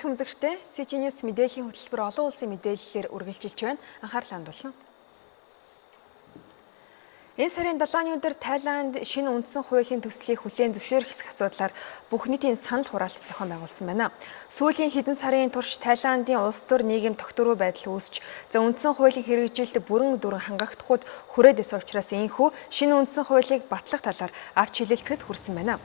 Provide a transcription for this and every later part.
Тархим үзэгчтэй CG News мэдээллийн хөтөлбөр олон улсын мэдээллээр үргэлжилж байна. Анхаарлаа хандуулна. Энэ сарын 7-ны өдөр Тайланд шинэ үндсэн хуулийн төслийг хүлээн зөвшөөрөх хэсэг асуудлаар бүх нийтийн санал хураалт зохион байгуулсан байна. Сүүлийн хэдэн сарын турш Тайландын улс төр нийгэм тогтворгүй байдал үүсч, үндсэн хуулийн хэрэгжилт бүрэн дүрэн хангахдахгүйд хүрээдээс учраас энэхүү шинэ үндсэн хуулийг батлах талаар авч хэлэлцэхэд хүрсэн байна.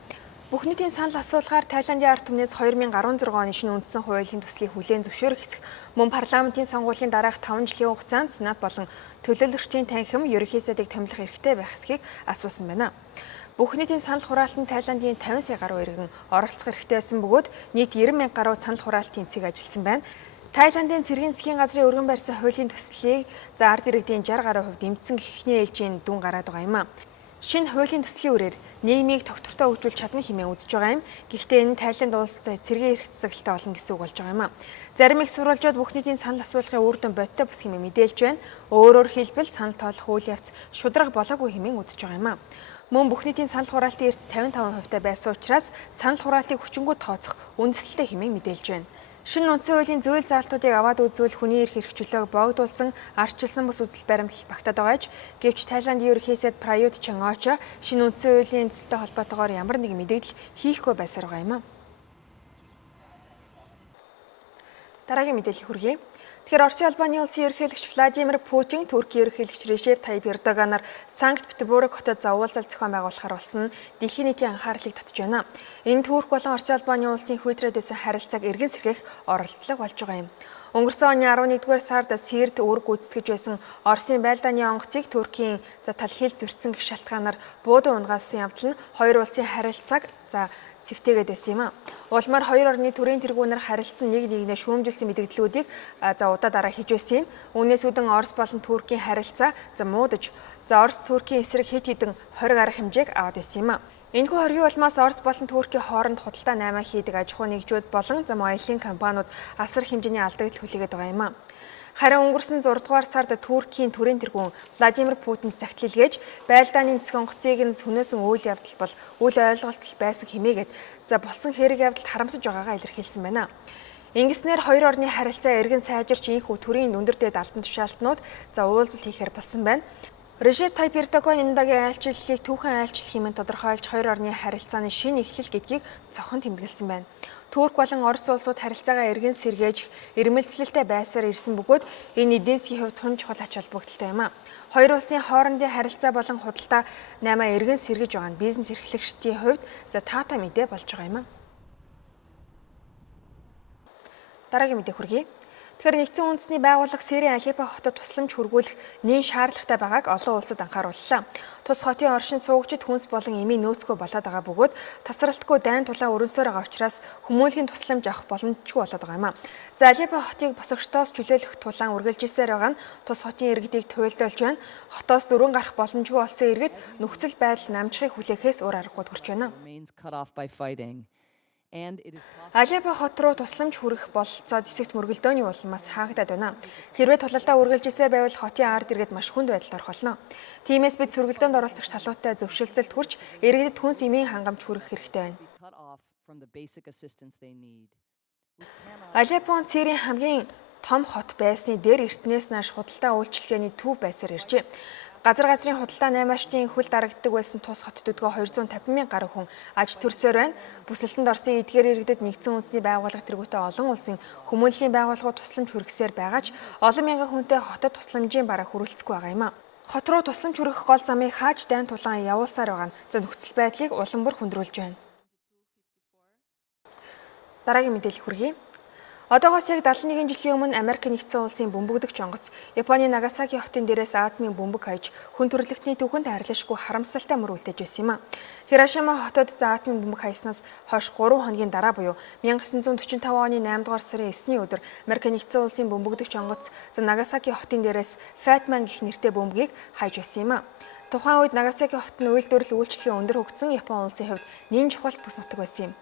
Бүх нийтийн санал асуулгаар Тайландын ард түмнээс 2016 оны шинэ үндсэн хуулийн төслийг хүлээн зөвшөөрөх хэсэг мөн парламентын сонгуулийн дараах 5 жилийн хугацаанд Сенат болон төлөөлөгчдийн танхим ерөнхий сайдыг томилох эрхтэй байх хэсгийг асуусан байна. Бүх нийтийн санал хураалтанд Тайландын 50 сая гаруй иргэн оролцох эрхтэй байсан бөгөөд нийт 90 мянга гаруй санал хураалтын цэг ажилласан байна. Тайландын цэргийн засгийн газрын өргөн барьсан хуулийн төслийг ард иргэдийн 60 гаруй хувь дэмжсэн эхний ээлжийн дүн гараад байгаа юм а. Шинэ хуулийн төслийн үрээр нийгмийг тогтвортой хөгжүүлж чадна хэмээн үзэж байгаа юм. Гэхдээ энэ Тайланд улс цэргийн эрх засаглалтай болно гэсэн үг болж байгаа юм а. Зарим их сурвалжууд бүх нийтийн санал асуулгын үр дүн бодтой бус хэмээн мэдээлж байна. Өөрөөр хэлбэл санал тоолох үйл явц шударга болоогүй хэмээн үзэж байгаа юм а. Мөн бүх нийтийн санал хураалтын эрс 55% байсан учраас санал хураалтыг хүчингү тооцох үндэслэлтэй хэмээн мэдээлж байна. Шинэ үндсэн хуулийн зүйл заалтуудыг аваад үзвэл хүний эрх хэрэгжүүлээг богдуулсан, арчилсан бус үзэл баримтлал багтаад байгаа ч гэвч Тайландын ерөнхий сайд Праюут Чан-очо шинэ үндсэн хуулийн төсөлтэй холбоотойгоор ямар нэгэн мэдээлэл хийхгүй байсаар байгаа юм а. Дараагийн мэдээлэл хүргэе. Тэгэхээр Оросын албаны улсын ерөнхийлөгч Владимир Путин, Туркийн ерөнхийлөгч Режеп Тайип Эрдоганаар Санкт-Петербург хотод уулзалт зохион байгуулахаар болсон дэлхийн нийтийн анхаарлыг татж байна. Энэ Турк болон Оросын албаны улсын хүйтрээд байсан харилцааг эргэн сэргээх оролдлого болж байгаа юм. Өнгөрсөн оны 11-р сард Сирт үүрэг гүйцэтгэж байсан Оросын байлдааны онгоцыг Туркийн талхил зөрчсөн гэх шалтгаанаар буудуу унгаасан явдал нь хоёр улсын харилцааг цэвтээгээд байсан юм а. Улмаар хоёр орны төрийн тэргүүнээр харилцсан нэг нэгнээ шүүмжилсэн мэдээллүүдийг удаа дараа хийж байсан юм. Үүнээс үүдэн Орос болон Туркийн харилцаа муудаж, Орос Туркийн эсрэг хэд хэдэн 20 арга хэмжээг аваад байсан юм а. Энэхүү хоргийн улмаас Орос болон Туркийн хооронд худалдаа наймаа хийдэг аж ахуй нэгжүүд болон аяллын компаниуд асар хэмжээний алдагдал хүлээгээд байгаа юм а. Харин өнгөрсөн 6 дугаар сард Туркийн төрийн тэргүүн Владимир Путинд загтлилгээж байлдааны нисэх онгоцыг нь сүнөөсөн үйл явдал бол үл ойлголцол байсан хэмээгээд болсон хэрэг явдалд харамсаж байгаагаа илэрхийлсэн байна. Ингэснээр хоёр орны харилцаа эргэн сайжирч ийхүү төрийн өндөр дэд албан тушаалтнууд уулзалт хийхээр болсон байна. Режеп Тайип Эрдоган энэ удаагийн айлчлалыг түүхэн айлчлал хэмээн тодорхойлж хоёр орны харилцааны шинэ эхлэл гэдгийг цохон тэмдэглэсэн байна. Турк болон Орос улсууд харилцаагаа эргэн сэргээж ирмэлцлэлтэй байсаар ирсэн бөгөөд энэ эдийн засгийн хувьд тун чухал ач холбогдолтой юм а. Хоёр улсын хоорондын харилцаа болон худалдаа наймаа эргэн сэргэж байгаа нь бизнес эрхлэгчдийн хувьд таатай мэдээ болж байгаа юм а. Дараагийн мэдээ хүргэе. Тэгэхээр нэгдсэн үндэсний байгууллага Сирийн Алеппо хотод тусламж хүргүүлэх нэн шаардлагатай байгааг олон улсад анхаарууллаа. Тус хотын оршин суугчид хүнс болон эмийн нөөцгүй болоод байгаа бөгөөд тасралтгүй дайн тулаан өрнсөөр байгаа учраас хүмүүнлэгийн тусламж авах боломжгүй болоод байгаа юм а. Алеппо хотыг босогчдоос чөлөөлөх тулаан үргэлжилсээр байгаа нь тус хотын иргэдийг туйлдуулж байна. Хотоос дөрвөн гарах боломжгүй болсон иргэд нөхцөл байдал намжихыг хүлээхээс өөр аргагүй төрж байна. Алеппо хот руу тусламж хүрэх бололцоо зэвсэгт мөргөлдөөний улмаас хаагдаад байна. Хэрвээ тулалдаа үргэлжилсээр байвал хотын ард иргэд маш хүнд байдалд орох болно. Тиймээс бид сөргөлдөөнд оролцогч талуудтай зөвшөлдсөлд хүрч иргэдэд хүнс эмийн хангамж хүргэх хэрэгтэй байна. Алеппо Сирийн хамгийн том хот байсны дээр эртнээс нааш худалдаа үйлчилгээний төв байсаар иржээ. Газрын худалдаа наймаачдын хөл дарагддаг байсан тус хотод өдгөө 250 мянга гаруй хүн аж төрсөөр байна. Бүсэлтэнд орсон эдгээр иргэдэд нэгдсэн үндэсний байгууллага тэргүүтээ олон улсын хүмүүнлэгийн байгууллагууд тусламж хүргэсээр байгаа ч олон мянган хүнтэй хотод тусламжийн бараа хүрэлцэхгүй байгаа юм а. Хот руу тусламж хүргэх гол замыг хааж дайн тулаан явуулсаар байгаа нь нөхцөл байдлыг улам бүр хүндрүүлж байна. Дараагийн мэдээлэл хүргэе. Одоогоос яг 71 жилийн өмнө Америк нэгдсэн улсын бөмбөгдөгч онгоц Японы Нагасаки хотын дээрээс атомын бөмбөг хаяж хүн төрөлхтний түүхэнд харьлашгүй харамсалтай мөр үлдээж байсан юм а. Хирошима хотод атомын бөмбөг хаяснаас хойш 3 хоногийн дараа буюу 1945 оны 8 дугаар сарын 9-ний өдөр Америк нэгдсэн улсын бөмбөгдөгч онгоц Нагасаки хотын дээрээс Фатман гэх нэртэй бөмбөгийг хаяж байсан юм а. Тухайн үед Нагасаки хот нь үйлдвэрлэл үйлчлэгийн өндөр хөгжсөн Япон улсын хувьд нэн чухал бүс нутаг байсан юм.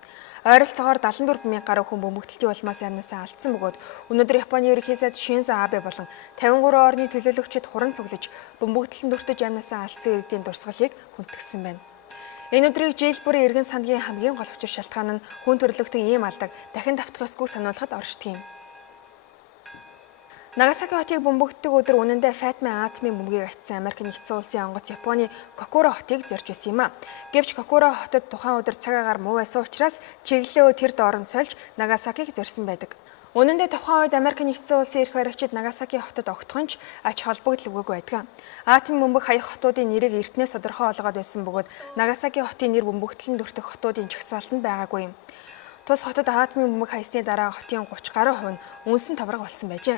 Ойролцоогоор 74 мянга гаруй хүн бөмбөгдөлтийн улмаас амнасаа алдсан бөгөөд өнөөдөр Японы ерөнхий сайд Шинзо Абе болон 53 орны төлөөлөгчид хуран цуглаж бөмбөгдөлтөнд өртөж амнасаа алдсан иргэдийн дурсгалыг хүндэтгсэн байна. Энэ өдрийг жил бүрийн иргэн сангийн хамгийн гол учир шалтгаан нь хүн төрөлхтөн ийм алдаг дахин давтах ёсгүй сануулгад оршдог юм. Нагасаки хотыг бөмбөгддөг өдөр үнэндээ Фатимын атомын бөмбөгийг атсан Америк нэгдсэн улсын онгоц Японы Кокуро хотыг зорж байсан юм а. Гэвч Кокуро хотод тухайн өдөр цаг агаар муу байсан учраас чиглэлөө тэр доорн сольж Нагасакиг зорьсон байдаг. Үнэндээ тухайн үед Америк нэгдсэн улсын эрх баригчид Нагасаки хотод огтхон ч ач холбогдол өгөөгүй байдаг. Атомын бөмбөг хаях хотуудын нэрийг эртнээс тодорхой олгоод байсан бөгөөд Нагасаки хотын нэр бөмбөгдлөн дүртэх хотуудын жагсаалтанд байгаагүй юм. Тус хотод атомын бөмбөг хаясны дараа хотын 30 гаруй хувь нь үнсэн товрог болсон байжээ.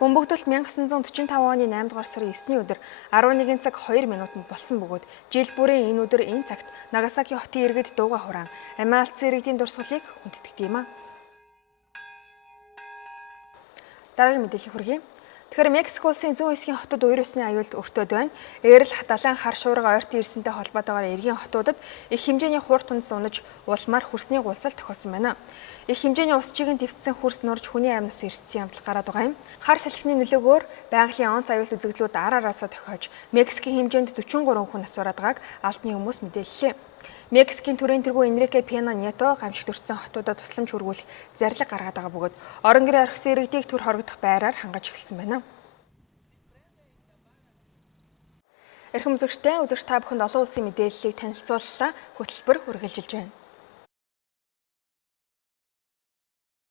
Бөмбөгдөлт 1945 оны 8 дугаар сарын 9-ний өдөр 11 цаг 2 минутанд болсон бөгөөд жил бүрийн энэ өдөр энэ цагт Нагасаки хотын иргэд дууга хураан амиа алдсан иргэдийн дурсгалыг хүндэтдэг юм а. Дараагийн мэдээлэл хүргэе. Тэгэхээр Мексик улсын зүүн хэсгийн хотод үер усны аюулд өртөөд байна. Eeril далайн хар шуурга ойртын ирсэнтэй холбоотойгоор эргийн хотуудад их хэмжээний хурд хүнс унаж улсмаар хүрсний гулсал тохиолсон байна. Их хэмжээний ус чигийн дэвтсэн хүрс нурж хүний амьнаас ирсэн явдал гараад байгаа юм. Хар салхины нөлөөгөөр байгалийн онц аюул үзэгдлүүд араасаа тохиож Мексикийн хэмжээнд 43 хүн асуураад байгааг албаны хүмүүс мэдээллээ. Мексикийн төрийн тэргүү Энрике Пена Nieto гамшигт өртсөн хотуудад тусламж хүргүүлэх зарлиг гаргаад байгаа бөгөөд орон гэрээ орхисон иргэдийг төр хорогдох байраар хангаж эхэлсэн байна. Эрхэм үзэгчдээ та бүхэнд олон улсын мэдээллийг танилцууллаа. Хөтөлбөр үргэлжилж байна.